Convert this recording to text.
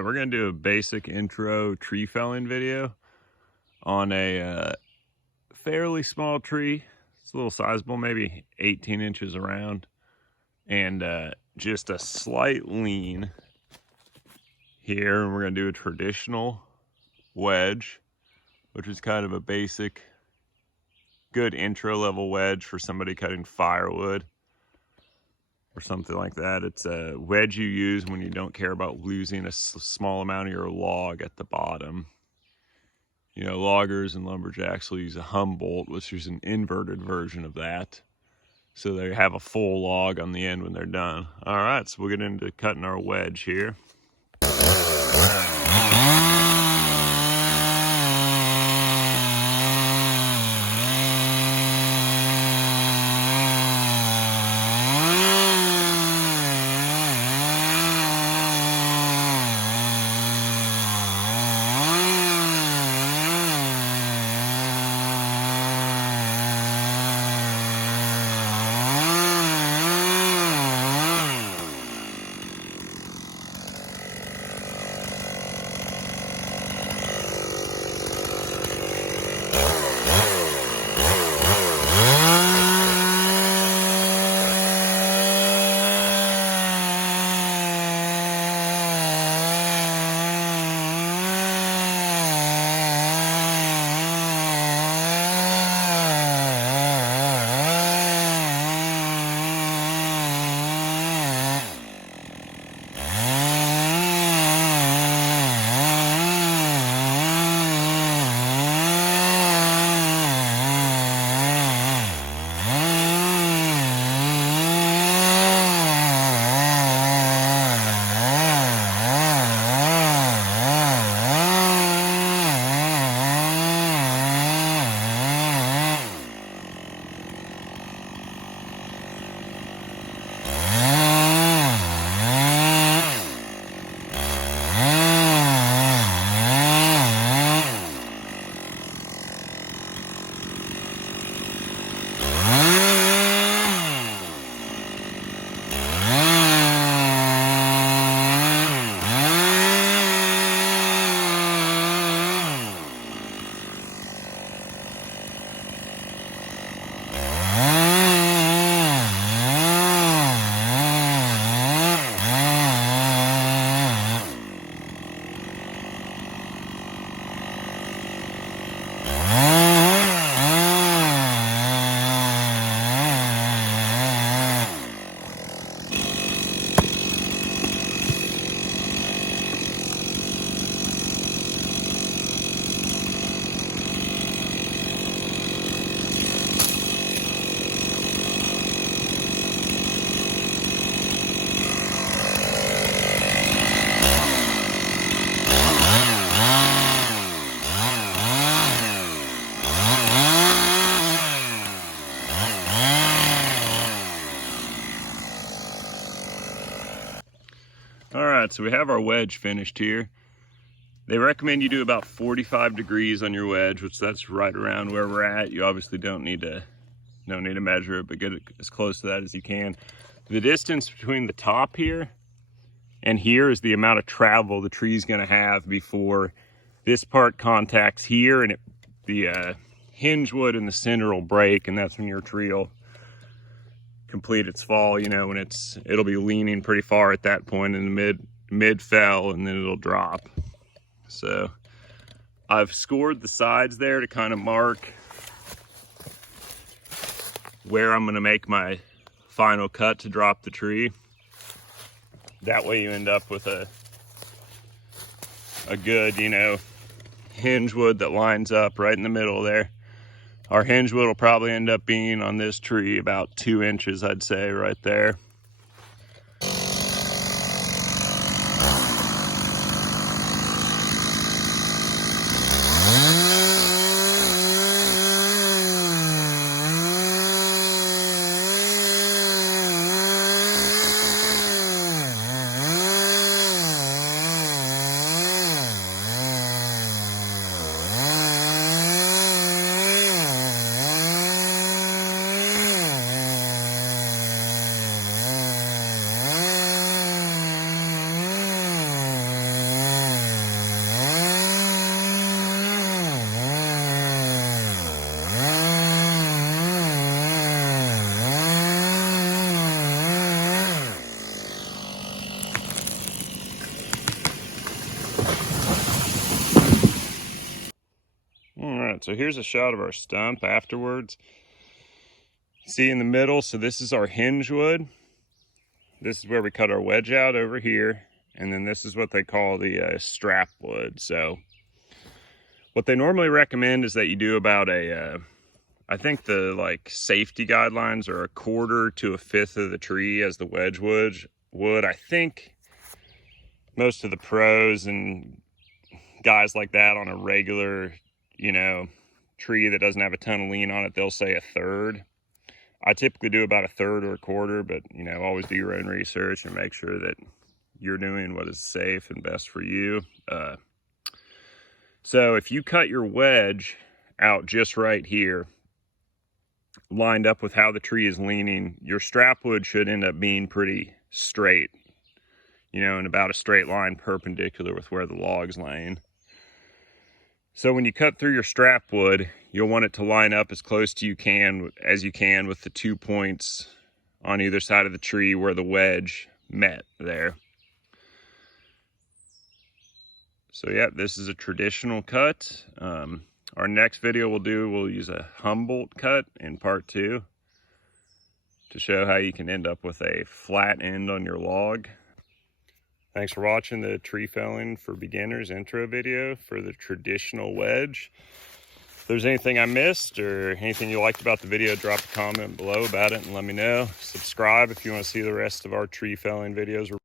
right, we're gonna do a basic intro tree felling video on a fairly small tree. It's a little sizable, maybe 18 inches around, and just a slight lean here. And we're gonna do a traditional wedge, which is kind of a basic, good intro level wedge for somebody cutting firewood or something like that. It's a wedge you use when you don't care about losing a small amount of your log at the bottom. You know, loggers and lumberjacks will use a Humboldt, which is an inverted version of that. So they have a full log on the end when they're done. All right, so we'll get into cutting our wedge here. All right, so we have our wedge finished here. They recommend you do about 45 degrees on your wedge, which that's right around where we're at. You obviously don't need to measure it, but get it as close to that as you can. The distance between the top here and here is the amount of travel the tree's gonna have before this part contacts here, and the hinge wood in the center will break, and that's when your tree will complete its fall. You know, when it'll be leaning pretty far at that point in the mid fell, and then it'll drop. So I've scored the sides there to kind of mark where I'm gonna make my final cut to drop the tree. That way you end up with a good, you know, hinge wood that lines up right in the middle there. Our hinge wood will probably end up being on this tree about 2 inches, I'd say, right there. down. So here's a shot of our stump afterwards. See in the middle, so this is our hinge wood. This is where we cut our wedge out over here. And then this is what they call the strap wood. So what they normally recommend is that you do about I think the like safety guidelines are 1/4 to 1/5 of the tree as the wedge wood. I think most of the pros and guys like that on a regular, you know, tree that doesn't have a ton of lean on it, they'll say 1/3. I typically do about 1/3 or 1/4, but you know, always do your own research and make sure that you're doing what is safe and best for you. So if you cut your wedge out just right here, lined up with how the tree is leaning, your strap wood should end up being pretty straight, you know, in about a straight line perpendicular with where the log's laying. So when you cut through your strap wood, you'll want it to line up as close to as you can with the 2 points on either side of the tree where the wedge met there. So yeah, this is a traditional cut. Our next video we'll use a Humboldt cut in part 2 to show how you can end up with a flat end on your log. Thanks for watching the tree felling for beginners intro video for the traditional wedge. If there's anything I missed or anything you liked about the video, drop a comment below about it and let me know. Subscribe if you want to see the rest of our tree felling videos.